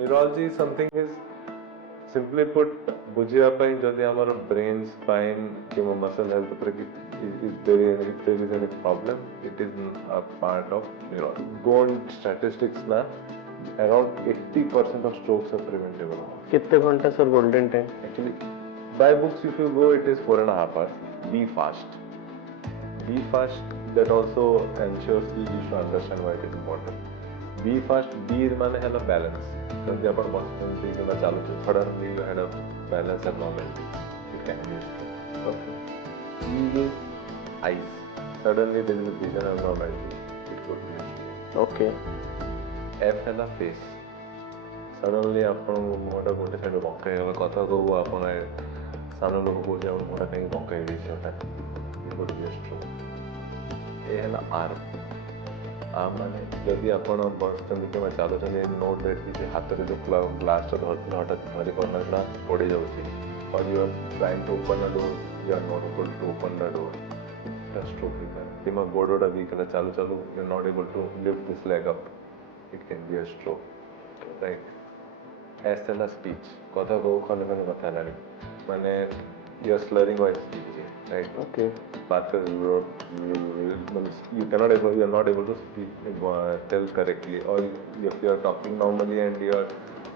neurology is something is simply put बुझिया ପାଇଁ ଯଦି ଆମର brain spine କିମ୍ବା muscle health ଉପରେ if there is any problem it is a part of neurology. Bone statistics na around 80% of strokes are preventable. कितने घंटा sir golden time? Actually by books if you go it is 4.5 hours. Be fast. Be fast that also ensures you should understand why it is important. Be fast. Be माने है ना balance. जब आप बसते हैं कि चालू suddenly you had a balance abnormality. It can be okay. E is eyes. Suddenly there is a vision abnormality. It could be okay. F है ना face. Suddenly आपण मोटा गोटे साइड बंका है कथा कहू आपण सामने लोग को जाओ मोटा कहीं बंका है दिस होता ये कोड भी स्ट्रोक ए है ना आर्म माने जदि आपण बसचंदी के मैं चालू चंदी नोट दैट कि हाथ रे जो ग्लास धरती हठात धरी करना पड़ी जाउची और you are trying to open the door you are not able to open the door the stroke है किमा गोडोडा वीक है चालू चालू you are not able to lift this leg up it can be a stroke right as in a speech kotha go khone mane batha lagi mane you are slurring while speaking right okay baat kar you cannot able you are not able to speak tell correctly or if you are talking normally and your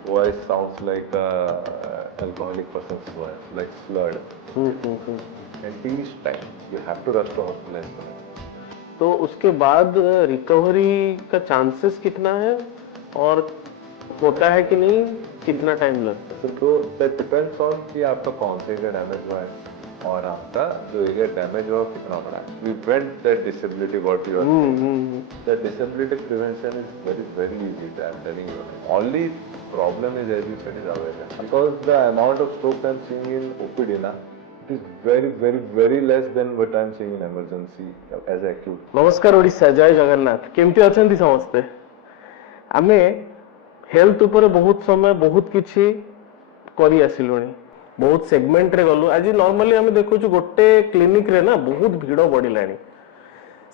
voice sounds like a alcoholic person's voice like slurred and this time you have to rush to hospital as well. तो उसके बाद recovery का chances कितना है और होता है कि नहीं कितना टाइम लगता है तो दैट डिपेंड्स ऑन कि आपका कौन से एरिया डैमेज हुआ है और आपका जो एरिया डैमेज हुआ कितना बड़ा है we prevent that disability what you are that disability prevention is very easy I am telling you only problem is as you said is awareness because the amount of strokes I am seeing in OPD ना it is very less than what I am seeing in emergency as acute. नमस्कार ओडिशा जय जगन्नाथ केमती अछंती समस्ते आमे health ऊपर बहुत समय बहुत किछि करी आसिलुनी बहुत सेगमेंट रे गलु आज नॉर्मली हम देखु छु गोटे क्लिनिक रे ना बहुत भीड़ बढ़िलानी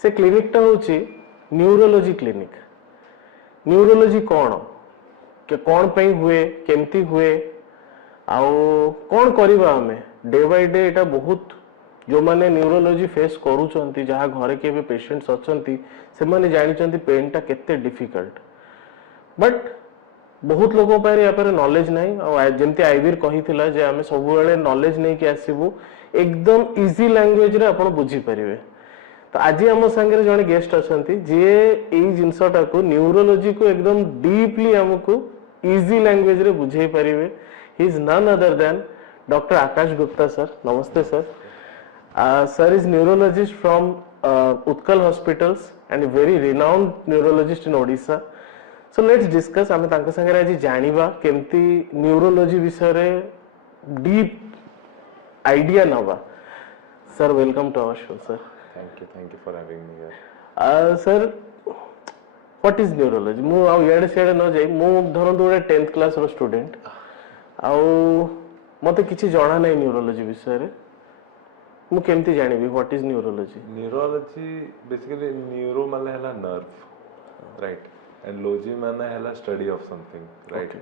से क्लिनिक टा होची न्यूरोलॉजी क्लिनिक न्यूरोलॉजी कोन के कोन पई हुए केमती हुए आउ कोन करबा हमें डे बाय डे एटा बहुत जो माने न्यूरोलॉजी फेस करूचंती जहा घरे के भी पेशेंट्स अछंती से माने जानिचंती पेन टा केते डिफिकल्ट बट बहुत लोगों पर या पर नॉलेज नहीं और जेमती आईवीर कहिथिला जे हमें सब बेले नॉलेज नहीं कि आसीबू एकदम इजी लैंग्वेज रे आपण बुझी परिबे तो आज हम संगे जने गेस्ट अछंती जे एई जिंसटा को न्यूरोलॉजी को एकदम डीपली हमको इजी लैंग्वेज रे बुझाई परिबे he is none other than doctor Akash Gupta sir नमस्ते sir sir is neurologist from Utkal hospitals and very renowned neurologist in Odisha so let's discuss आमे तांका संगे आज जानिबा केमती न्यूरोलॉजी विषय रे डीप आइडिया नबा sir welcome to our show sir thank you for having me here sir what is neurology मु आ याडे सेडे न जाई मु धरन दोडे 10th क्लास रो स्टूडेंट आ मते किछि जाना नै न्यूरोलॉजी विषय रे मु केमती जानिबी what is neurology basically neuro माने हला नर्व राइट and logy माने है study of something right okay.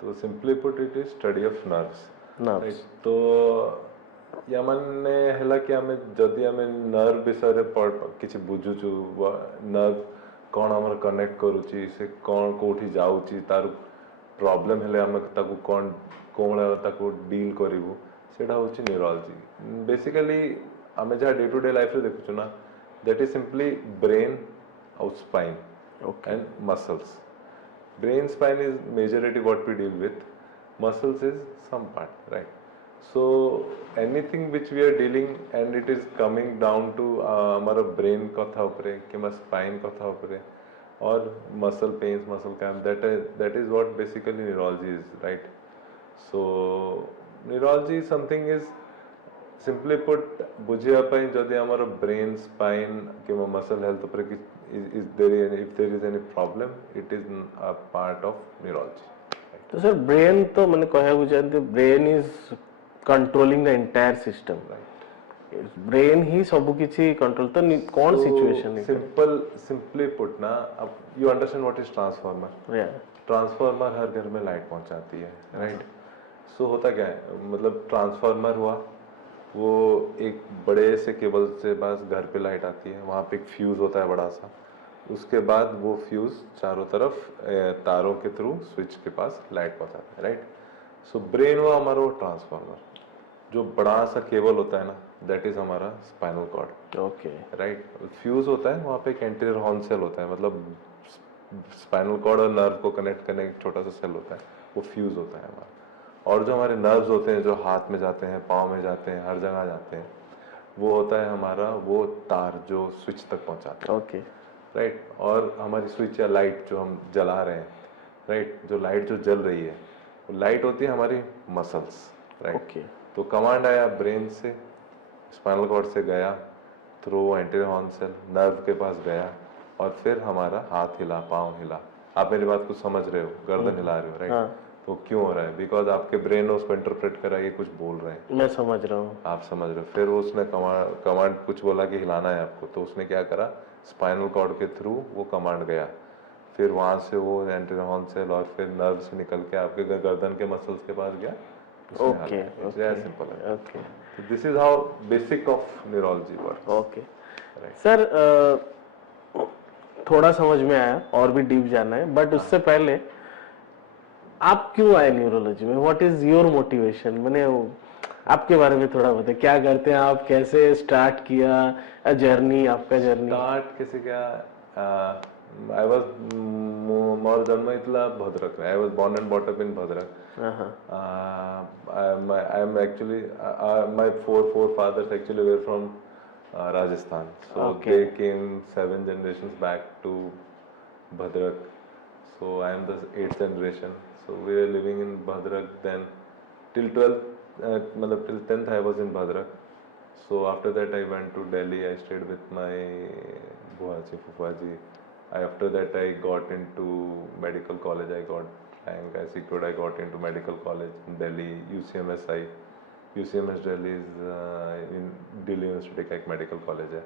तो simply put it is study of nerves right? तो या माने है कि हमें जदि हमें नर्व विषय रे किछि बुझुचु नर्व कोन हमर कनेक्ट करूची से कोन कोठी जाउची तार प्रॉब्लम हेले हम ताकू कोन कोन ताकू डील करिवु सेटा होची न्यूरोलॉजी बेसिकली हमें जा डे टू डे लाइफ रे देखुचु ना दैट इज सिंपली ब्रेन और spine okay. and muscles. Brain spine is majority what we deal with. Muscles is some part, right? So anything which we are dealing and it is coming down to हमारा brain कथा उपरे कि मस spine कथा उपरे और muscle pains, muscle cramp. That is what basically neurology is, right? So neurology something is simply put बुझिया पई जदि हमारा brain spine कि muscle health उपरे कि if there is any problem it is a part of neurology तो sir brain तो मैंने कहा बुझाते brain is controlling the entire system right brain ही सब किछि कंट्रोल तो कौन सिचुएशन है सिंपली पुट ना अब you understand what is transformer या ट्रांसफार्मर हर घर में लाइट पहुंचाती है, राइट। सो होता क्या है, मतलब ट्रांसफार्मर हुआ, वो एक बड़े से केबल से पास घर पे लाइट आती है, वहाँ पे एक फ्यूज होता है बड़ा सा, उसके बाद वो फ्यूज चारों तरफ तारों के थ्रू स्विच के पास लाइट पहुंचाता है, राइट। सो ब्रेन हुआ हमारा वो ट्रांसफार्मर, जो बड़ा सा केबल होता है ना, दैट इज हमारा spinal cord, okay, right. Fuse होता है, वहाँ पे एक एंटीरियर हॉर्न सेल होता है, मतलब स्पाइनल कॉर्ड और नर्व को कनेक्ट करने एक छोटा सा सेल होता है, वो फ्यूज होता है हमारा। और जो हमारे नर्व्स होते हैं, जो हाथ में जाते हैं, पाँव में जाते हैं, हर जगह जाते हैं, वो होता है हमारा वो तार जो स्विच तक पहुंचाता है, ओके, राइट। और हमारी स्विच या लाइट जो हम जला रहे हैं, राइट, जो लाइट जो जल रही है, वो लाइट होती है हमारी मसल्स, राइट। ओके, तो कमांड आया ब्रेन से, स्पाइनल कॉर्ड से गया, through anterior horn cell nerve के पास गया, और फिर हमारा हाथ हिला, पाँव हिला। आप मेरी बात कुछ समझ रहे हो, गर्दन हिला रहे हो, राइट। हाँ, तो क्यों हो रहा है? बिकॉज आपके ब्रेन ने उसको इंटरप्रेट करा, ये कुछ बोल रहे हैं, मैं समझ रहा हूँ। आप समझ रहे हो। फिर उसने कमांड कुछ बोला कि हिलाना है आपको, तो उसने क्या करा, स्पाइनल कॉर्ड के थ्रू वो कमांड गया, फिर वहां से वो एंटीरियर हॉर्न सेल और फिर नर्व से निकल के आपके गर्दन के मसल्स के पास गया। ओके, ओके, सिंपल है। Okay, this is how basic of neurology works. Okay. Sir, थोड़ा समझ में आया, और भी डीप जाना है, बट उससे पहले आप क्यों आए न्यूरोलॉजी में? What is your motivation? मैंने आपके बारे में थोड़ा बताए, क्या करते हैं आप, कैसे स्टार्ट किया जर्नी, आपका जर्नी? स्टार्ट कैसे क्या, आई वाज मोर जन्म इतला Bhadrak, I was born and brought up in Bhadrak. I am actually my forefathers actually were from Rajasthan, so Okay. they came 7 generations back to Bhadrak. So I am the 8th generation. So we were living in Bhadrak then till 12th, matlab till 10th I was in Bhadrak. So after that I went to Delhi. I stayed with my Bhuaji, Fufaji. After that I got into medical college. I got rank. I secured. I got into medical college in Delhi, UCMSI. UCMS Delhi is in Delhi university का एक medical college है.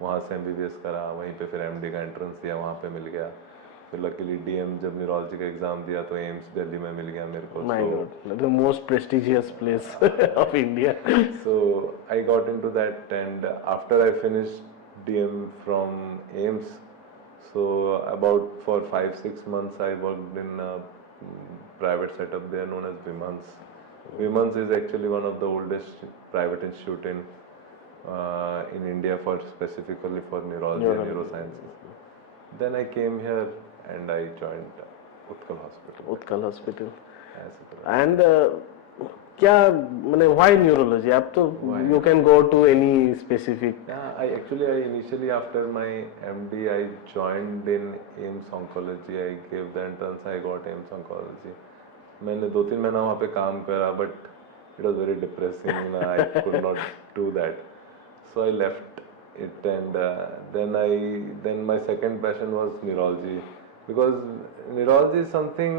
वहाँ से MBBS करा, वहीं पे फिर MD का एंट्रेंस दिया, वहाँ पे मिल गया. फिर लकीली DM जब न्यूरोलॉजी का एग्जाम दिया तो एम्स दिल्ली में मिल गया मेरे को. My God, the most prestigious place of India. So I got into that, and after I finished DM from AIMS, so about for 5-6 months I worked in a private setup there known as Vimans. Vimans is actually one of the oldest private institute in India for specifically for neurology and neurosciences. Then I came here and I joined Utkal Hospital. Utkal Hospital. Yes, And क्या मैंने why neurology? आप तो you can go to any specific. Yeah, I initially after my MD I joined in AIMS Oncology. I gave the entrance. I got AIMS Oncology. मैंने 2-3 महीना वहाँ पे काम करा, but it was very depressing. I could not do that, so I left it. And then my second passion was neurology, because neurology is something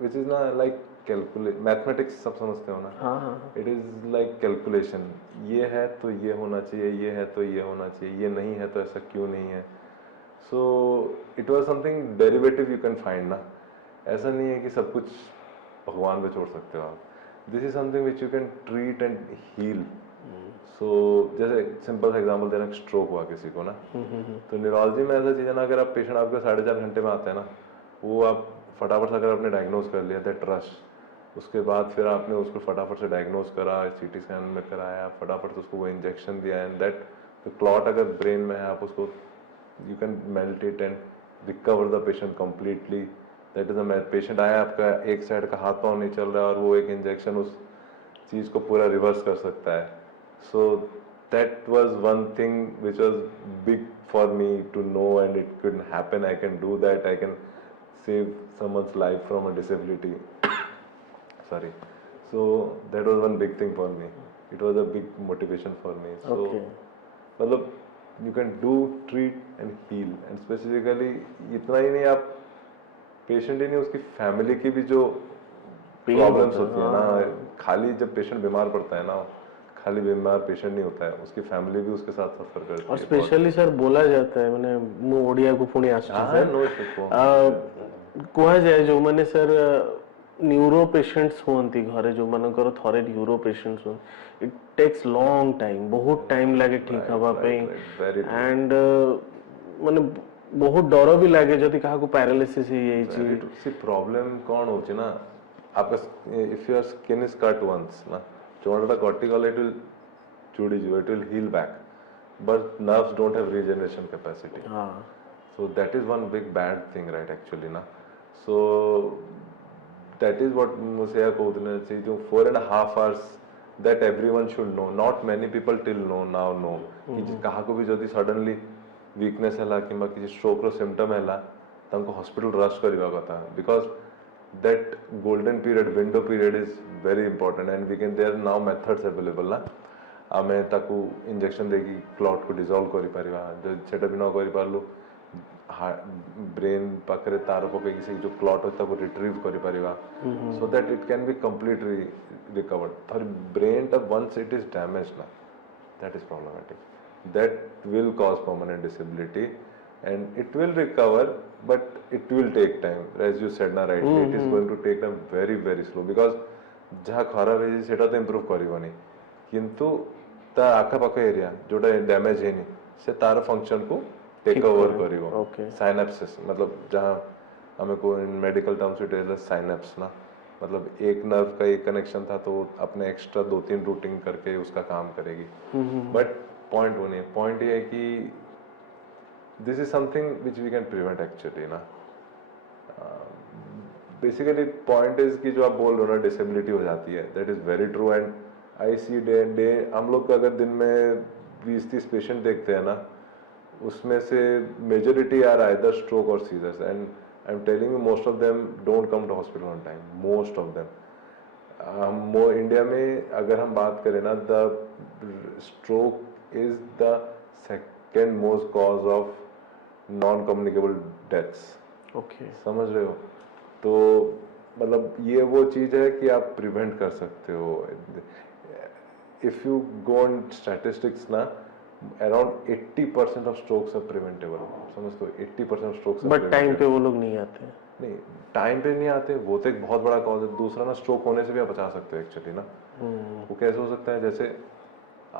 which is not like mathematics सब समझते हो ना. हाँ. It is like calculation. ये है तो ये होना चाहिए, ये है तो ये होना चाहिए, ये नहीं है तो ऐसा क्यों नहीं है. So it was something derivative you can find ना. ऐसा नहीं है कि सब कुछ भगवान पे छोड़ सकते हो आप. This is something which you can treat and heal. So जैसे सिंपल सा एग्जांपल देना, स्ट्रोक हुआ किसी को ना, तो न्यूरोलॉजी में ऐसा चीज़ है ना, अगर आप पेशेंट आपके 4.5 घंटे में आते हैं ना, वो आप फटाफट से अगर आपने डायग्नोज कर लिया, दैट रश, उसके बाद फिर आपने उसको फटाफट से डायग्नोज करा, CT स्कैन में कराया, फटाफट से उसको वो इंजेक्शन दिया, एंड दैट क्लॉट अगर ब्रेन में है, आप उसको you can melt it and recover the patient completely. That is a patient आया, आपका एक साइड का हाथ पाँव नहीं चल रहा है, और वो एक इंजेक्शन उस चीज़ को पूरा रिवर्स कर सकता है. So that was one thing which was big for me to know, and it could happen. I can do that. I can save someone's life from a disability. Sorry. So that was one big thing for me. It was a big motivation for me. So मतलब you can do, treat and heal, and specifically इतना ही नहीं, आप patient ही नहीं, उसकी family की भी जो problems होती है ना, खाली जब पेशेंट बीमार पड़ता है ना, खाली बीमार पेशेंट नहीं होता है, उसकी फैमिली भी उसके साथ सफर करती है. और स्पेशली सर बोला जाता है, मैंने ओडिया को पुणे आसुची सर, कुहा जाए जो माने सर न्यूरो पेशेंट्स होती घरे जो मानकर थरे न्यूरो पेशेंट्स हो इट टेक्स लॉन्ग टाइम बहुत टाइम लगे ठीक हवा पे very true. एंड माने बहुत डर भी लगे जदि काहा को पैरालिसिस हो जाई Very true. See, problem कौन होची ना आपका if your skin is cut once ना चोंडा कटिगले it will चूड़ी जो it will heal back but nerves don't have regeneration capacity. हां So that is one big bad thing, right? Actually, na. So that is what मुझे यह कहते हैं कि जो 4.5 hours that everyone should know. Not many people till know कि कहाँ को भी जल्दी suddenly weakness है ला कि मैं किसी stroke रो symptom है ला तो हमको hospital rush करीबा करता है because that golden period window period is very important and we can there are now methods available ना आमे ताकू इंजेक्शन देगी क्लॉट को डिसॉल्व करी परिवा जो सेटा भी न करी पारलु ब्रेन पाखरे तार पकई से जो क्लॉट होता है वो रिट्रीव करी परिवा so that it can be completely recovered for brain टा वंस इट इज डैमेज ना that is problematic that will cause permanent disability and it will recover but it will take time as you said na rightly it is going to take them very very slow because जहाँ खराब है सेटा तो improve करिवनी किंतु ता आखा पाखा area जोटा डैमेज है नहीं से तार फंक्शन को टेक ओवर करिवो साइनेप्सिस मतलब जहाँ हमें को इन medical terms it is synapse ना मतलब एक नर्व का एक कनेक्शन था तो अपने एक्स्ट्रा 2-3 रूटिंग करके उसका काम करेगी बट पॉइंट वो नहीं पॉइंट ये है कि this is something which we can prevent actually ना basically point is कि जो आप बोल रहे हो ना disability हो जाती है that is very true and I see day हम लोग अगर दिन में 20-30 पेशेंट देखते हैं ना उसमें से majority are either stroke or seizures and I'm telling you most of them don't come to hospital on time most of them India में अगर हम बात करें ना the stroke is the second most cause of non communicable deaths okay समझ रहे हो तो मतलब ये वो चीज है कि आप प्रिवेंट कर सकते हो if you go on statistics ना around 80% of strokes are preventable समझ तो 80% ऑफ स्ट्रोक्स बट टाइम पे वो लोग नहीं आते नहीं टाइम पे नहीं आते वो तो एक बहुत बड़ा कॉज है दूसरा ना स्ट्रोक होने से भी आप बचा सकते हो एक्चुअली ना वो कैसे हो सकता है जैसे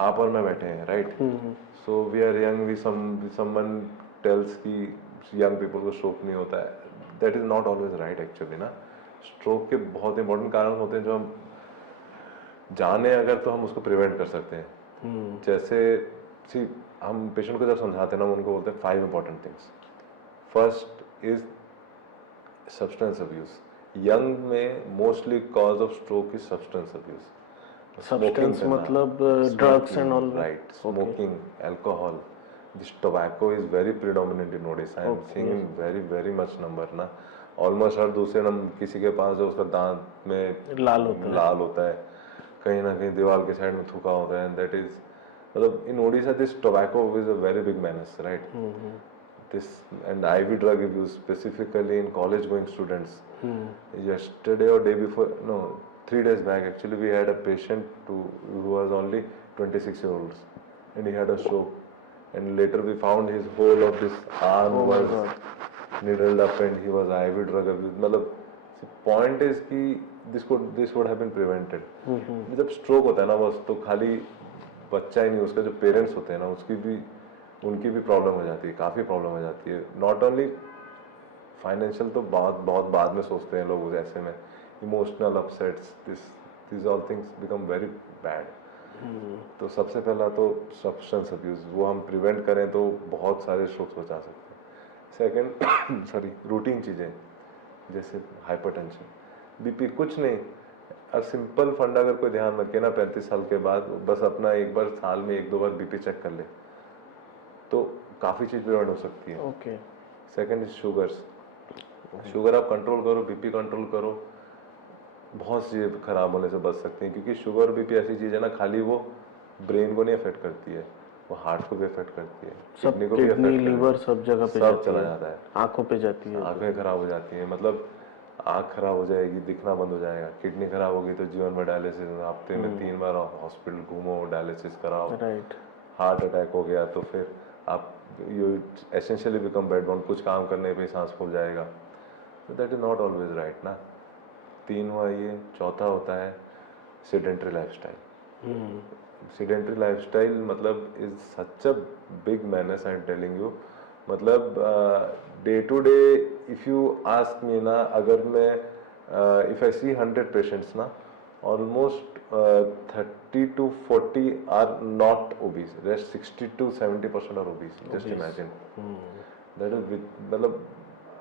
आप और मैं बैठे हैं right so we are young we someone tells कि यंग पीपल को स्ट्रोक नहीं होता है that is not always right actually ना स्ट्रोक के बहुत इंपॉर्टेंट कारण होते हैं जो हम जाने अगर तो हम उसको प्रिवेंट कर सकते हैं जैसे सी हम पेशेंट को जब समझाते हैं ना उनको बोलते हैं 5 important things first is substance abuse young में mostly cause of stroke is substance abuse substance मतलब drugs and all right smoking alcohol this tobacco is very predominant in Odisha. I am seeing in very much number ना almost हर दूसरे number किसी के पास जो उसका दांत में लाल होता है कहीं ना कहीं दीवार के साइड में थूका होता है and that is मतलब in Odisha this tobacco is a very big menace right this and IV drug abuse specifically in college going students yesterday or day before no 3 days back actually we had a patient who was only 26-year-olds and he had a stroke and later we found his whole of this arm was needled up and he was IV drug abuse मतलब point is कि this would have been prevented जब stroke होता है ना बस तो खाली बच्चा ही नहीं उसका जो पेरेंट्स होते हैं ना उनकी भी प्रॉब्लम हो जाती है काफ़ी प्रॉब्लम हो जाती है नॉट ओनली फाइनेंशियल तो बहुत बाद में सोचते हैं लोग ऐसे में emotional upsets this all things become very bad तो सबसे पहला तो सब्सटेंस अब्यूज वो हम प्रिवेंट करें तो बहुत सारे स्ट्रोक्स बचा सकते हैं सेकंड सॉरी रूटीन चीज़ें जैसे हाइपरटेंशन बीपी कुछ नहीं और सिंपल फंडा अगर कोई ध्यान रखे ना 35 साल के बाद बस अपना एक बार साल में 1-2 बार बीपी चेक कर ले तो काफ़ी चीज़ प्रिवेंट हो सकती है ओके सेकंड इज शुगर आप कंट्रोल करो बीपी कंट्रोल करो बहुत सी खराब होने से बच सकती हैं क्योंकि शुगर बीपी ऐसी चीज़ है ना खाली वो ब्रेन को नहीं अफेक्ट करती है वो हार्ट को भी अफेक्ट करती है किडनी को भी अफेक्ट लीवर सब जगह पे सब चला जाता है आंखों पे जाती है आंखें खराब हो जाती हैं मतलब आँख खराब हो जाएगी दिखना बंद हो जाएगा किडनी खराब होगी तो जीवन भर डायलिसिस हफ्ते में 3 बार हॉस्पिटल घूमो डायलिसिस कराओ राइट हार्ट अटैक हो गया तो फिर आप you essentially become bed bound कुछ काम करने पे सांस फूल जाएगा that is not always right ना। 3 हुआ ये, चौथा होता है सेडेंटरी लाइफस्टाइल। सेडेंटरी लाइफस्टाइल मतलब is such a big menace, I am telling you. मतलब day to day if you ask me ना, अगर मैं इफ आई सी 100 पेशेंट्स ना, almost 30 to 40 are not obese, rest 60 to 70% are obese, just imagine that is मतलब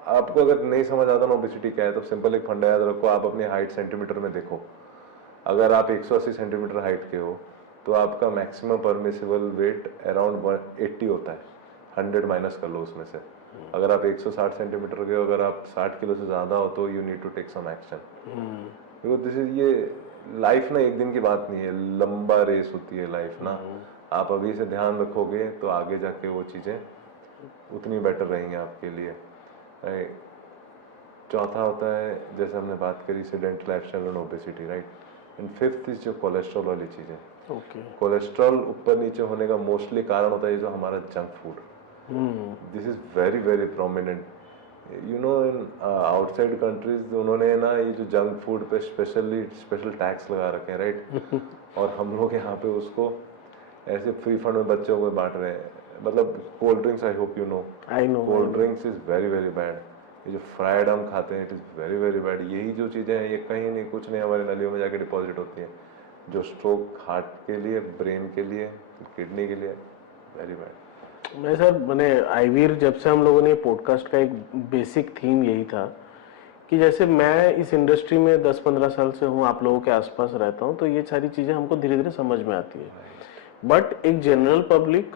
आपको अगर नहीं समझ आता ना ओबेसिटी क्या है, तो सिंपल एक फंडा याद रखो, आप अपनी हाइट सेंटीमीटर में देखो। अगर आप 180 सेंटीमीटर हाइट के हो तो आपका मैक्सिमम परमिसिबल वेट अराउंड 180 होता है, 100 माइनस कर लो उसमें से। अगर आप 160 सेंटीमीटर के हो, अगर आप 60 किलो से ज़्यादा हो तो you need to take some action, because this is ये लाइफ ना एक दिन की बात नहीं है, लंबा रेस होती है लाइफ ना। आप अभी से ध्यान रखोगे तो आगे जाके वो चीज़ें उतनी बेटर रहेंगी आपके लिए। चौथा होता है जैसे हमने बात करी सेडेंटरी लाइफस्टाइल और obesity, right. And fifth is जो कोलेस्ट्रॉल वाली चीज़ें। कोलेस्ट्रॉल ऊपर नीचे होने का मोस्टली कारण होता है जो हमारा junk food. This is very very prominent, you know, in outside countries उन्होंने ना ये जो जंक फूड पे स्पेशल टैक्स लगा रखे हैं, राइट। और हम लोग यहाँ पे उसको ऐसे फ्री फंड में बच्चों को बांट रहे हैं। मतलब cold drinks, I hope you know, cold drinks is very very bad. ये जो फ्राइड हम खाते हैं, it is very very bad. यही जो चीज़ें हैं ये कहीं नहीं, कुछ नहीं, हमारे नलियों में जाके डिपॉजिट होती हैं, जो स्ट्रोक हार्ट के लिए, ब्रेन के लिए, किडनी के लिए वेरी बैड। मैं सर मैंने आईवीर जब से हम लोगों ने पॉडकास्ट का एक बेसिक थीम यही था कि जैसे मैं इस इंडस्ट्री में 10-15 साल से हूँ, आप लोगों के आसपास रहता हूँ, तो ये सारी चीज़ें हमको धीरे धीरे समझ में आती है। बट एक जनरल पब्लिक,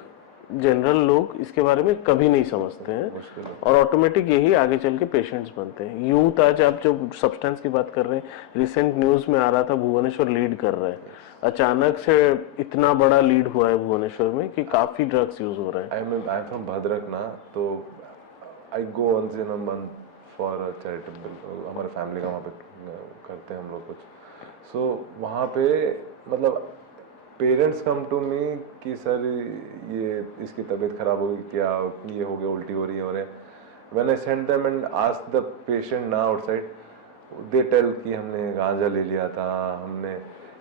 जनरल लोग इसके बारे में कभी नहीं समझते हैं, और ऑटोमेटिक यही आगे चल के पेशेंट्स बनते हैं। यूथ आज आप जो सब्सटेंस की बात कर रहे हैं, रिसेंट न्यूज़ में आ रहा था भुवनेश्वर लीड कर रहा है, अचानक से इतना बड़ा लीड हुआ है भुवनेश्वर में कि काफी ड्रग्स यूज हो रहे हैं। आई एम फ्रॉम भद्रक ना, तो I go once in a month for charitable, हमारे फैमिली का वहाँ पे करते हैं हम लोग कुछ। सो वहाँ पे मतलब पेरेंट्स कम टू मी कि सर ये इसकी तबीयत खराब होगी क्या, ये हो गया, उल्टी हो रही है, और when I send them and ask the patient ना आउटसाइड, दे टेल कि हमने गांजा ले लिया था, हमने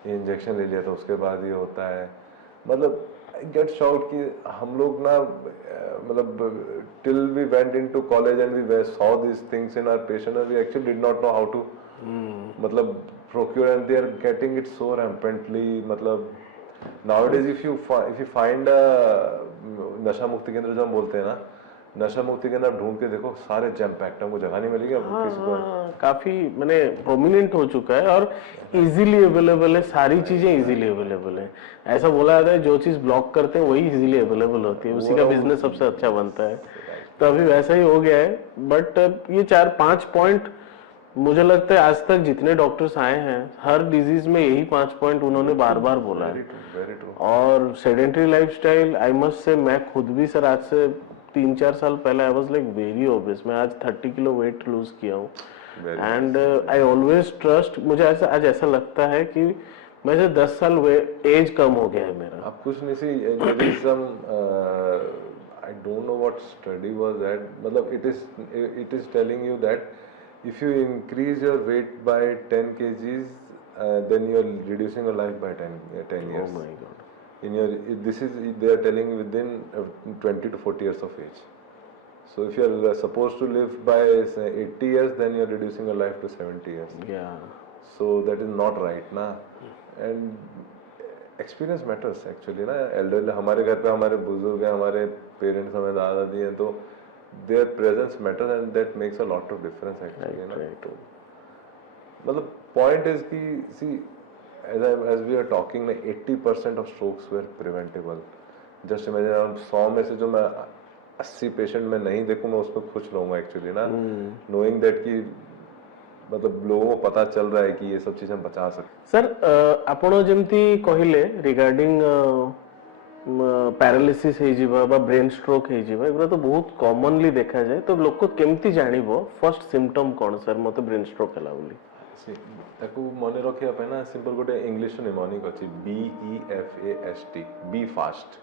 इंजेक्शन ले लिया था, उसके बाद ये होता है। मतलब आई गेट शॉक्ड कि हम लोग ना मतलब till we went into college and we saw this things in our patient, we actually did not know how to मतलब procure, and they are getting it so rampantly. मतलब nowadays if you find a नशा मुक्ति केंद्र जो हम बोलते हैं ना, नशा मुक्ति केंद्र आप ढूंढ के देखो, सारे जैम पैक्ड, हमको जगह नहीं मिलेगी किसी को। काफी मैंने प्रोमिनेंट हो चुका है और इजीली अवेलेबल है, सारी चीजें इजीली अवेलेबल है। ऐसा बोला जाता है जो चीज ब्लॉक करते हैं वही इजीली अवेलेबल होती है, उसी का बिजनेस सबसे अच्छा बनता है। तो अभी वैसा ही हो गया है। बट ये 4-5 पॉइंट मुझे लगता है आज तक जितने डॉक्टर्स आए हैं हर डिजीज में यही 5 पॉइंट उन्होंने बार बार बोला है। और sedentary lifestyle, I must say मैं खुद भी सर आज से 3-4 साल पहले I was like very obese. मैं आज 30 किलो वेट लूज किया हूँ, एंड आई ऑलवेज ट्रस्ट, मुझे ऐसा आज ऐसा लगता है कि मैं से 10 साल एज कम हो गया है मेरा। अब कुछ नहीं सी, there is some I don't know what study was that, मतलब it is telling you that if you increase your weight by 10 kgs, then you are reducing your life by 10 years. Oh my God. This is, they are telling within 20 to 40 years of age. So if you are supposed to live by say 80 years, then you are reducing your life to 70 years. Yeah. So that is not right ना। And experience matters actually ना। elderly, हमारे घर पे हमारे बुजुर्ग हैं, हमारे parents, हमारे दादा दादी हैं, तो their presence matters and that makes a lot of difference actually, right. मतलब point is कि see, as we are talking, 80% of strokes were preventable. Just imagine 100 में से जो मैं 80 पेशेंट में नहीं देखूँ, मैं उस पर खुश रहूँगा एक्चुअली ना, knowing that कि मतलब लोगों को पता चल रहा है कि ये सब चीजें बचा सकते। सर आपण जेमती कहिले रिगार्डिंग पैरालिसिस हे जीवा बा ब्रेन स्ट्रोक हे जीवा, एगुरा तो बहुत कॉमनली देखा जाए, तो लोक केमती जानिबो फर्स्ट सिम्पटम कोन सर मते ब्रेन स्ट्रोक हला बोली ताकू मने रखिया पे ना, सिंपल गोटे इंग्लिश निमोनिक अछि BEFAST,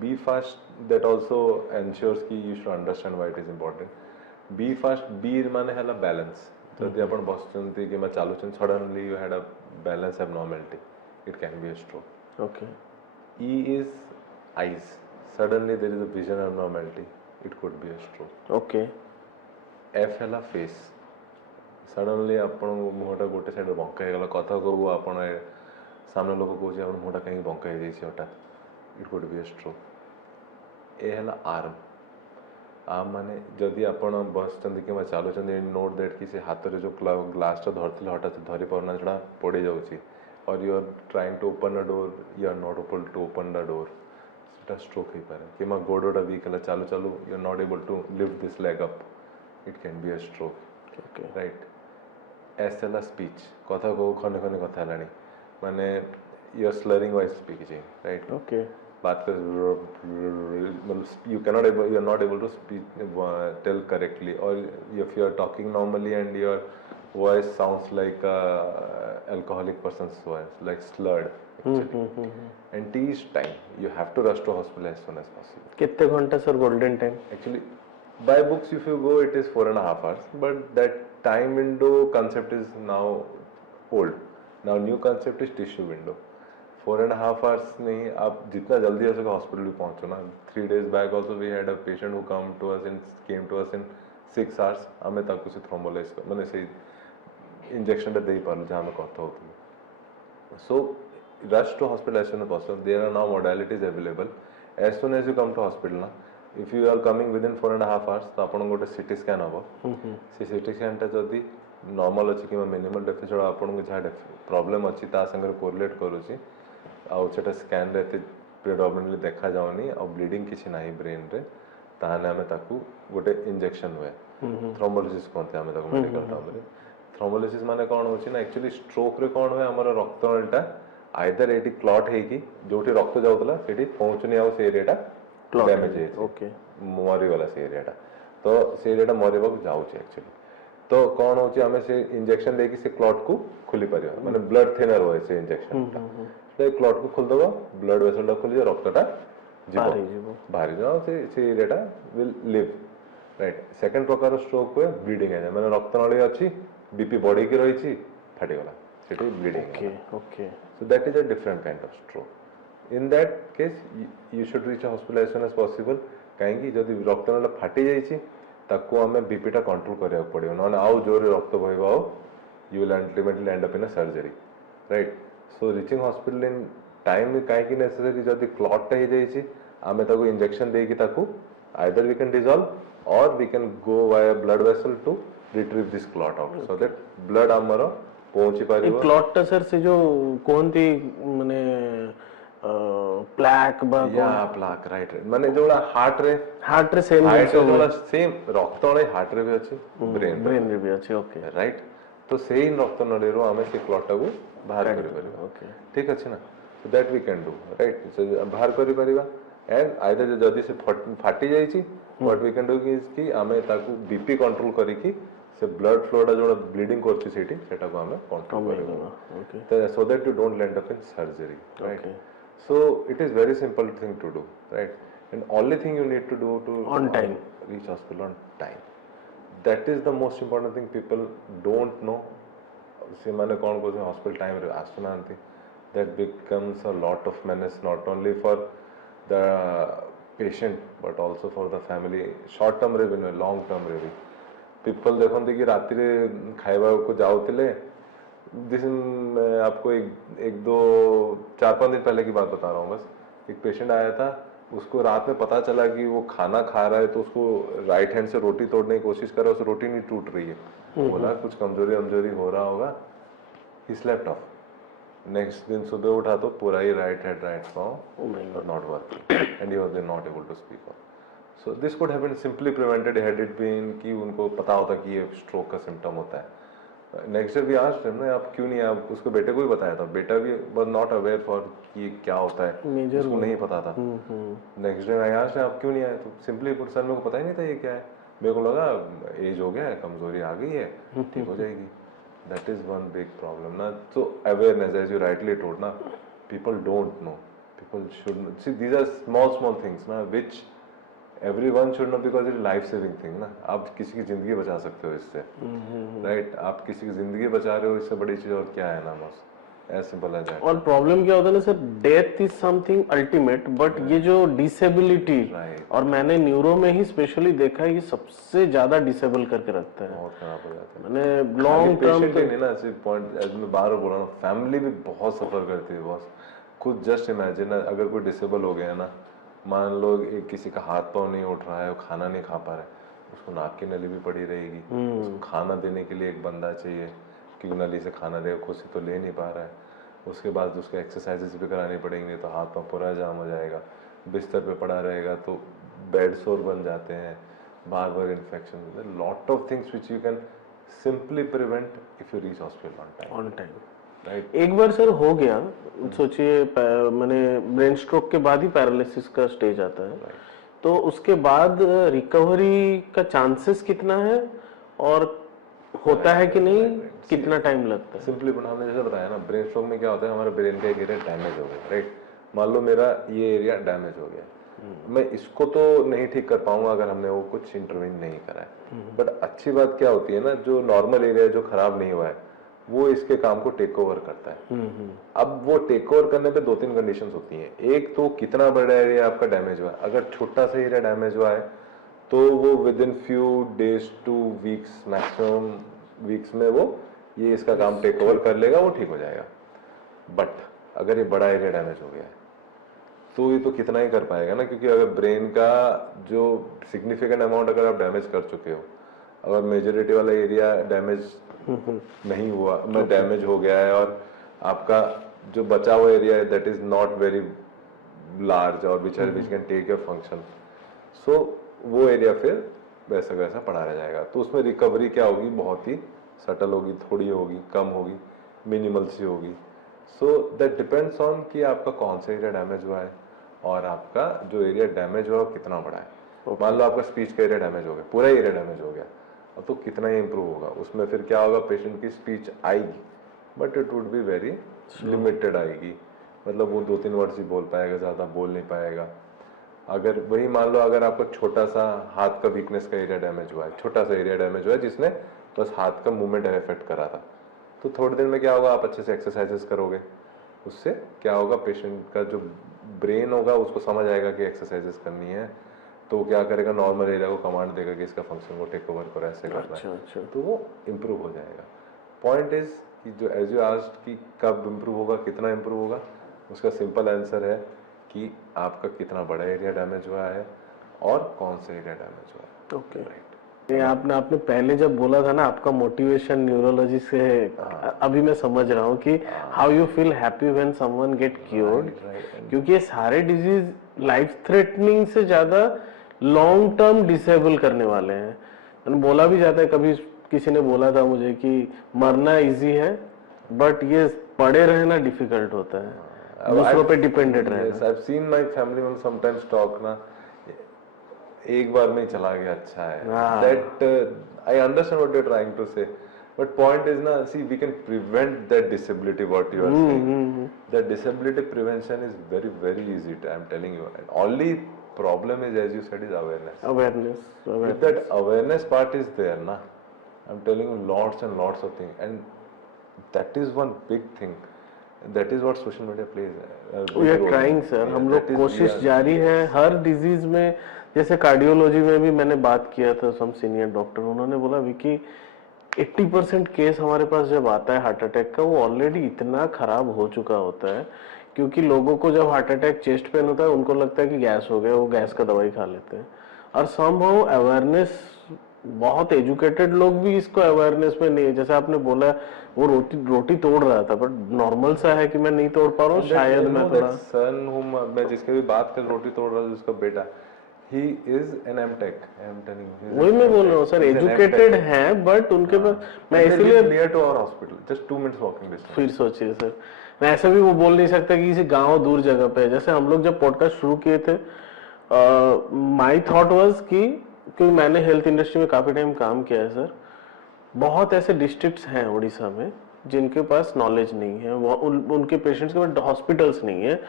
be fast, that also ensures कि you should understand why it is important. Be fast B माने हला बैलेंस जदि आपण बसचंती कि चालुचन suddenly you had a balance abnormality it can be a stroke okay E is eyes suddenly there is a vision abnormality it could be a stroke okay F है face suddenly आपण मुहटा गोटे side बंका गला कथा कहू आपण सामने लोक कहे आप मुहटा कहीं बंका हठात it could be a stroke A है आर्म आर्म माने जदि आपण बसचंदी कि चलुचंदी नोट दैट कि से हाथ रे जो ग्लास धरते हठात धरी पारना छड़ा पड़ जाउची और you are trying to open a door you are not able to open the door सेटा स्ट्रोक हो पारे कि गोड़ोटा वीक है चालू चालू you are not able to lift this leg up it can be a stroke right as है speech कथा को खने खने कथा हलानी माने you are slurring wise speaking right okay बात कर you cannot able you are not able to speak tell correctly or if you are talking normally and your voice sounds like a alcoholic person's voice like slurred actually and T is time you have to rush to hospital as soon as possible कितने घंटा sir golden time actually by books if you go it is 4.5 hours but that time window concept is now old now new concept is tissue window 4.5 hours नहीं आप जितना जल्दी हो सके hospital भी पहुंचो ना 3 days back also we had a patient who come to us in came to us in 6 hours आमे ताकू से थ्रोम्बोलाइज माने से इंजेक्शन दे पारलु जहाँ में कथा होतु so rush to hospital as soon as possible there are now modalities available as soon as you come to hospital ना if you are coming within 4.5 hours तो आपन गोटे सीटी स्कैन हबो से सीटी स्कैन टा जदी normal अछि कि मिनिमल डेफिसिट आपन को जहाँ प्रॉब्लम अछि ता संगे कोरिलेट करूची आउ सेटा स्कैन रे एते प्रेडोमिनेटली देखा जाउनी और ब्लीडिंग किछि नाही ब्रेन रे ताने हमें ताकू गोटे इंजेक्शन हुए थ्रोम्बोलिसिस कहते हमें ताकू मेडिकल टर्म रे थ्रोम्बोलिसिस माने कोन होछि ना एक्चुअली स्ट्रोक रे कोन हुए हमर रक्त नळीटा आइदर एटी क्लॉट हे कि जोटी रक्त जाउतला सेठी पहुंचनी आउ से एरियाटा डैमेज हे ओके मरी गला से एरियाटा तो से एरियाटा मरिबक जाउछि एक्चुअली तो कौन होची हमें से इंजेक्शन देकी से क्लॉट को खुली परिबा माने ब्लड थिनर होय से इंजेक्शन तो क्लॉट को खोल दबा ब्लड वेसल खोल दिया रक्तटा जीवो बाहरी जाओ से एरियाटा विल लिव राइट सेकंड प्रकार स्ट्रोक हुए ब्लीडिंग है माने रक्त नळी अछि बीपी बढ़ी की रही छी फाटी गला सेठी bleeding okay okay so that is a different kind of stroke in that case you should reach hospital as soon as possible काहेकि जदि रक्त नळी फाटी जाई छी ताकू हमें बीपीटा कंट्रोल करिया पड़ियो नने आउ जोर रक्त बहिबा you will ultimately end up in a surgery right so reaching hospital in time काहेकि नेसेसरी जदि क्लॉट हे जाई छी आमे ताकू इंजेक्शन दे कि ताकू either we can dissolve or we can go via blood vessel to retrieve this clot out so that blood हमर पहुंची पारिबो क्लॉट टा सर से जो कोनती माने प्लाक बा या प्लाक राइट माने जोड़ा हार्ट रे सेम जोड़ा सेम रक्त नळी हार्ट रे भी अछि ब्रेन रे भी अछि ओके राइट तो सेही रक्त नळी रो हमें से क्लॉट को बाहर करि परिबो ओके ठीक अछि ना so that we can do right so बाहर करि परिबा एंड आइदर जदि से फाटी जाई छी what we can do is कि हमें ताकू बीपी कंट्रोल करी कि से ब्लड फ्लो टा जोड़ा ब्लीडिंग करछि सेठी सेटा को हमें कंट्रोल करिबो okay so that you don't land up in surgery right so it is very simple thing to do right and only thing you need to do to on time reach hospital on time that is the most important thing people don't know se mane kon ko hospital time re asunanti that becomes a lot of menace not only for the patient but also for the family short term re भी long term re भी people देखते कि राति रे खाइबा को जाउतिले this मैं आपको एक दो 4-5 दिन पहले की बात बता रहा हूँ बस एक पेशेंट आया था उसको रात में पता चला कि वो खाना खा रहा है तो उसको राइट हैंड से रोटी तोड़ने की कोशिश कर रहा है उसे रोटी नहीं टूट रही है बोला कुछ कमजोरी हो रहा होगा ही स्लेप्ट ऑफ नेक्स्ट दिन सुबह उठा तो पूरा ही राइट पाँव not working and he was not able to speak of so this could have been simply prevented had it been कि उनको पता होता कि ये स्ट्रोक का सिम्टम होता है नेक्स्ट डे भी आज ना आप क्यों नहीं आप उसको बेटे को ही बताया था बेटा भी वाज नॉट अवेयर फॉर कि क्या होता है उसको नहीं पता था नेक्स्ट डे आज आप क्यों नहीं आए तो सिंपली पुट सर मेरे को पता ही नहीं था ये क्या है मेरे को लगा एज हो गया है कमजोरी आ गई है ठीक हो जाएगी that is one big problem ना so awareness as you rightly told ना people don't know people should see these are small things ना which everyone should know because it life saving thing ना, आप किसी की जिंदगी बचा सकते हो इससे, राइट? आप किसी की जिंदगी बचा रहे हो, इससे बड़ी चीज और क्या है ना, बस ऐसे बोला जाए। और प्रॉब्लम क्या होता है ना sir, death is something ultimate, but ये जो डिसेबिलिटी, और मैंने न्यूरो में ही स्पेशली देखा है, ये सबसे ज्यादा डिसेबल करके रखता है, बहुत खराब हो जाता है। मैंने लॉन्ग टर्म तो नहीं ना, सिर्फ पॉइंट एज मैं बार बार बोल रहा हूँ, फैमिली भी बहुत सफर करती है बॉस। खुद जस्ट इमेजिन, अगर कोई डिसेबल हो गया ना, मान लो किसी का हाथ पाँव नहीं उठ रहा है, वो खाना नहीं खा पा रहा है, उसको नाक की नली भी पड़ी रहेगी, उसको खाना देने के लिए एक बंदा चाहिए कि नली से खाना देगा, खुद से तो ले नहीं पा रहा है। उसके बाद उसको एक्सरसाइजेस भी करानी पड़ेंगी, तो हाथ पाँव पूरा जाम हो जाएगा, बिस्तर पे पड़ा रहेगा तो बेड सोर बन जाते हैं, बार बार infection, lot of things which you can simply prevent if you reach hospital on time. Right. एक बार सर हो गया, सोचिए मैंने ब्रेन स्ट्रोक के बाद ही पैरालिसिस का स्टेज आता है, तो उसके बाद रिकवरी का चांसेस कितना है, और होता है कि नहीं, कितना टाइम लगता है? सिंपली हमने जैसे बताया ना, ब्रेन स्ट्रोक में क्या होता है, हमारे ब्रेन का एक एरिया डैमेज हो गया, राइट? मान लो मेरा ये एरिया डैमेज हो गया, मैं इसको तो नहीं ठीक कर पाऊंगा अगर हमने वो कुछ इंटरवीन नहीं करा है, बट अच्छी बात क्या होती है ना, जो नॉर्मल एरिया जो खराब नहीं हुआ है वो इसके काम को टेक ओवर करता है। अब वो टेक ओवर करने पे 2-3 कंडीशंस होती हैं। एक तो कितना बड़ा एरिया आपका डैमेज हुआ है, अगर छोटा सा एरिया डैमेज हुआ है तो वो with in few days two weeks, maximum weeks में वो ये इसका काम टेक ओवर कर लेगा, वो ठीक हो जाएगा। बट अगर ये बड़ा एरिया डैमेज हो गया है तो ये तो कितना ही कर पाएगा ना, क्योंकि अगर ब्रेन का जो सिग्निफिकेंट अमाउंट अगर आप डैमेज कर चुके हो, अगर मेजोरिटी वाला एरिया डैमेज नहीं हुआ, मैं डैमेज हो गया है, और आपका जो बचा हुआ एरिया है that is not very large और which can take your function, so वो एरिया फिर वैसा वैसा पड़ा रह जाएगा। तो उसमें रिकवरी क्या होगी, बहुत ही सटल होगी, थोड़ी होगी, कम होगी, मिनिमल सी होगी। सो दैट डिपेंड्स ऑन कि आपका कौन सा एरिया डैमेज हुआ है और आपका जो एरिया डैमेज हुआ है वो कितना बड़ा है। मान लो आपका स्पीच का एरिया डैमेज हो गया, पूरा एरिया डैमेज हो गया, अब तो कितना ही इंप्रूव होगा, उसमें फिर क्या होगा, पेशेंट की स्पीच आएगी but it would be very limited आएगी, मतलब वो 2-3 वर्ड्स ही बोल पाएगा, ज़्यादा बोल नहीं पाएगा। अगर वही मान लो अगर आपको छोटा सा हाथ का वीकनेस का एरिया डैमेज हुआ है, छोटा सा एरिया डैमेज हुआ है जिसने बस हाथ का मूवमेंट अफेक्ट करा था, तो थोड़ी देर में क्या होगा, आप अच्छे से एक्सरसाइजेस करोगे, उससे क्या होगा, पेशेंट का जो ब्रेन होगा उसको समझ आएगा कि एक्सरसाइजेस करनी है, तो क्या करेगा, नॉर्मल एरिया को कमांड देगा कि इसका फंक्शन को टेक ओवर करो, ऐसे करना है, तो वो इम्प्रूव हो जाएगा। पॉइंट इज कि जो एज यू आस्क्ड कि कब इम्प्रूव होगा, कितना इम्प्रूव होगा, उसका सिंपल आंसर है कि आपका कितना बड़ा एरिया डैमेज हुआ है और कौन सा एरिया डैमेज हुआ है। Okay, right. आपने पहले जब बोला था ना आपका मोटिवेशन न्यूरोलॉजी से है, अभी मैं समझ रहा हूँ कि how you feel happy when someone gate cured, क्योंकि ये सारे डिजीज लाइफ थ्रेटनिंग से ज्यादा लॉन्ग टर्म डिसेबल करने वाले हैं। बोला भी जाता है, कभी किसी ने बोला था मुझे कि मरना इजी है बट ये पड़े रहना डिफिकल्ट होता है, दूसरों पे डिपेंडेंट रहना। Yes, I've seen my family members sometimes talk ना, एक बार में चला गया, अच्छा है, that I understand what you're trying to say, but point is ना, see we can prevent that disability what you are saying, that disability prevention is very very easy, I'm telling you, and only problem is, as you said, is awareness. If that awareness part is there na, I'm telling you lots and lots of things, and that is one big thing, that is what social media plays. We are trying sir, हम लोग कोशिश जारी है हर disease में। जैसे cardiology में भी मैंने बात किया था सम सीनियर डॉक्टर, उन्होंने बोला विकी 80% केस हमारे पास जब आता है हार्ट अटैक का, वो ऑलरेडी इतना खराब हो चुका होता है, क्योंकि लोगों को जब हार्ट अटैक चेस्ट पेन होता है उनको लगता है कि गैस हो गया, वो गैस का दवाई खा लेते हैं, और समहाउ अवेयरनेस, बहुत एजुकेटेड लोग भी इसको अवेयरनेस में नहीं है। जैसे आपने बोला वो रोटी तोड़ रहा था, बट नॉर्मल सा है कि मैं नहीं तोड़ पा रहा हूँ, शायद मैं थोड़ा सन हूँ मैं, जिसके भी बात कर रोटी तोड़ रहा हूँ, उसका बेटा he is an M.Tech, I am telling you, वही मैं बोल रहा हूँ सर, एजुकेटेड हैं बट उनके पास, मैं इसलिए near to our hospital, just 2 minutes walking distance। फिर सोचिए सर, मैं ऐसा भी वो बोल नहीं सकता कि किसी गांव दूर जगह पे है। जैसे हम लोग जब पॉडकास्ट शुरू किए थे, माय थॉट वाज कि, क्योंकि मैंने हेल्थ इंडस्ट्री में काफी टाइम काम किया है सर, बहुत ऐसे डिस्ट्रिक्ट्स हैं उड़ीसा में जिनके पास नॉलेज नहीं है, उनके पेशेंट्स के पास हॉस्पिटल्स नहीं है,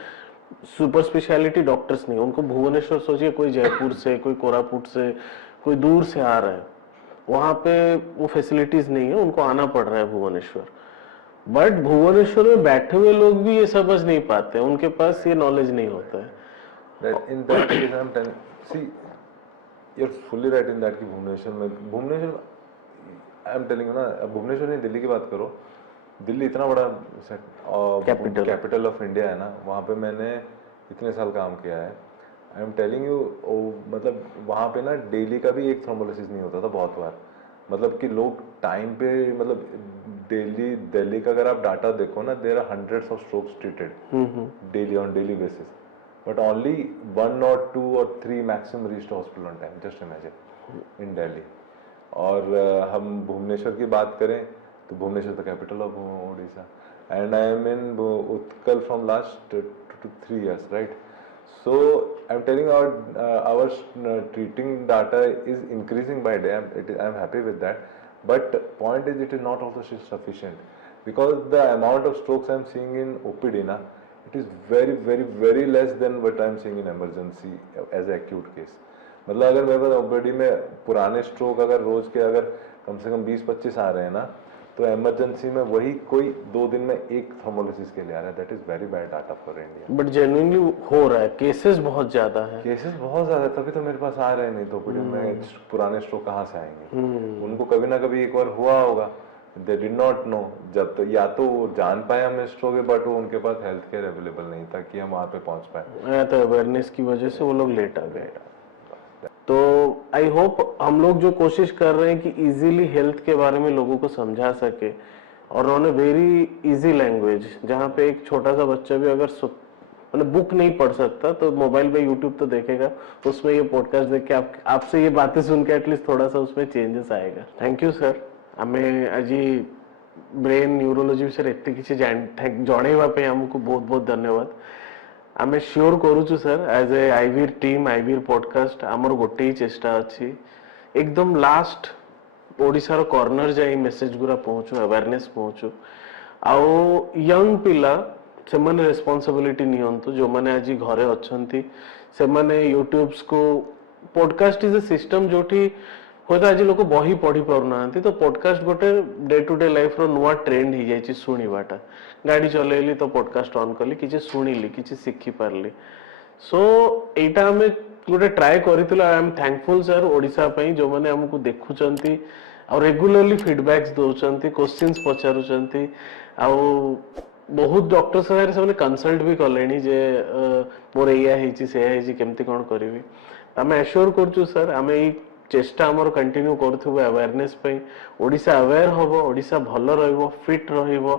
सुपर स्पेशलिटी डॉक्टर्स नहीं, उनको भुवनेश्वर सोचिए कोई जयपुर से, कोई कोरापुट से, कोई दूर से आ रहा है, वहां पे वो फैसिलिटीज नहीं है, उनको आना पड़ रहा है भुवनेश्वर। बट भुवनेश्वर में बैठे हुए लोग भी ये समझ नहीं पाते, उनके पास ये नॉलेज नहीं होता है। In that case, I'm telling, see, you're fully right in that कि भुवनेश्वर I'm telling you ना, अब भुवनेश्वर नहीं, दिल्ली की बात करो, दिल्ली इतना बड़ा कैपिटल ऑफ इंडिया है ना, वहाँ पे मैंने इतने साल काम किया है। आई एम टेलिंग यू, मतलब वहाँ पे ना डेली का भी एक थ्रोम्बोलिसिस नहीं होता था बहुत बार, मतलब कि लोग टाइम पे, मतलब दिल्ली का अगर आप डाटा देखो ना, there are hundreds of strokes treated daily on daily basis, but only 1 or 2 or 3 maximum reached hospital on time, just imagine in Delhi. और हम भुवनेश्वर की बात करें तो Bhubaneswar the capital of Odisha, and I am in Utkal from last 2 to 3 years, right? So I'm telling our treating data is increasing by day. I'm happy with that. But point is, it is not also sufficient, because the amount of strokes I'm seeing in OPD na, it is very very very less than what I'm seeing in emergency as a acute case. मतलब अगर मेरे पास OPD में पुराने stroke अगर रोज के अगर कम से कम 20-25 आ रहे हैं ना, तो इमरजेंसी में वही कोई 2 दिन में एक थ्रोम्बोलिसिस के लिए आ रहा है। That is very bad data for India. But genuinely हो रहा है, केसेस बहुत ज्यादा है, केसेस बहुत ज्यादा है, तभी तो मेरे पास आ रहे हैं, नहीं तो OPD में पुराने स्ट्रोक कहाँ से आएंगे? उनको कभी ना कभी एक बार हुआ होगा, दे डिड नॉट नो, जब तो या तो वो जान पाए हमें स्ट्रोक है, बट वो उनके पास हेल्थ केयर अवेलेबल नहीं था कि हम वहाँ पे पहुँच पाए, तो अवेयरनेस की वजह से वो लोग लेट आ गए। तो आई होप हम लोग जो कोशिश कर रहे हैं कि इजीली हेल्थ के बारे में लोगों को समझा सके, और on a very easy language, जहाँ पे एक छोटा सा बच्चा भी अगर मतलब बुक नहीं पढ़ सकता तो मोबाइल पे यूट्यूब तो देखेगा, उसमें ये पॉडकास्ट देख के आपसे ये बातें सुन के एटलीस्ट थोड़ा सा उसमें चेंजेस आएगा। थैंक यू सर, आमे आज ब्रेन न्यूरोलोजी विषय एत किसी जणेवा पे हमको बहुत बहुत धन्यवाद। आमे श्योर करूचु सर, एज ए आईवीर टीम, आईवीर पॉडकास्ट आमर गोटे ही चेष्टा अच्छी, एकदम लास्ट ओडिशार कॉर्नर जाई मेसेज गुरा पहुंचू, अवेयरनेस पहुंचू, आउ यंग पिला से माने रेस्पॉन्सिबिलिटी नियंतु, जो माने आज घरे अच्छंती से माने यूट्यूब्स को, पॉडकास्ट इज ए सिस्टम जोठी होता आज लोग बही पढ़ी पारना, तो पॉडकास्ट गोटे डे टू डे लाइफ रो नुआ ट्रेंड ही जाइए शुणवाटा, गाड़ी चलैली तो पॉडकास्ट ऑन कली, किसी शुणिली, किसी शिखी पारली। सो एटा हमें गोटे ट्राए करितला। I am thankful sir Odisha पई, जो माने हमको देखुचंती और रेगुलरली फीडबैक्स दउचंती, क्वेश्चंस पचारुचंती, आ बहुत डॉक्टर सारे से कंसल्ट भी कलेनी जे मोर एया हेची से हेची केमती कोन करबी। आमे एश्योर करछु सर, आमे ई चेष्टा हमर कंटिन्यू करथबो अवेयरनेस पई, ओडिशा अवेयर होबो, ओडिशा भलो रहइबो, फिट रहइबो,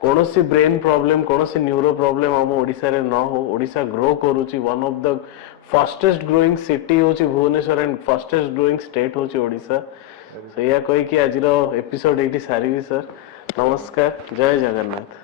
कोनोसी ब्रेन प्रॉब्लम, कोनोसी न्यूरो प्रॉब्लम हम ओडिशा रे न हो। ओडिशा ग्रो करूची, one of the fastest growing city होची Bhubaneswar and fastest growing state होची ओडिशा। सो या कोई कि आज एपिसोड एटी सारी सर, नमस्कार, जय जगन्नाथ।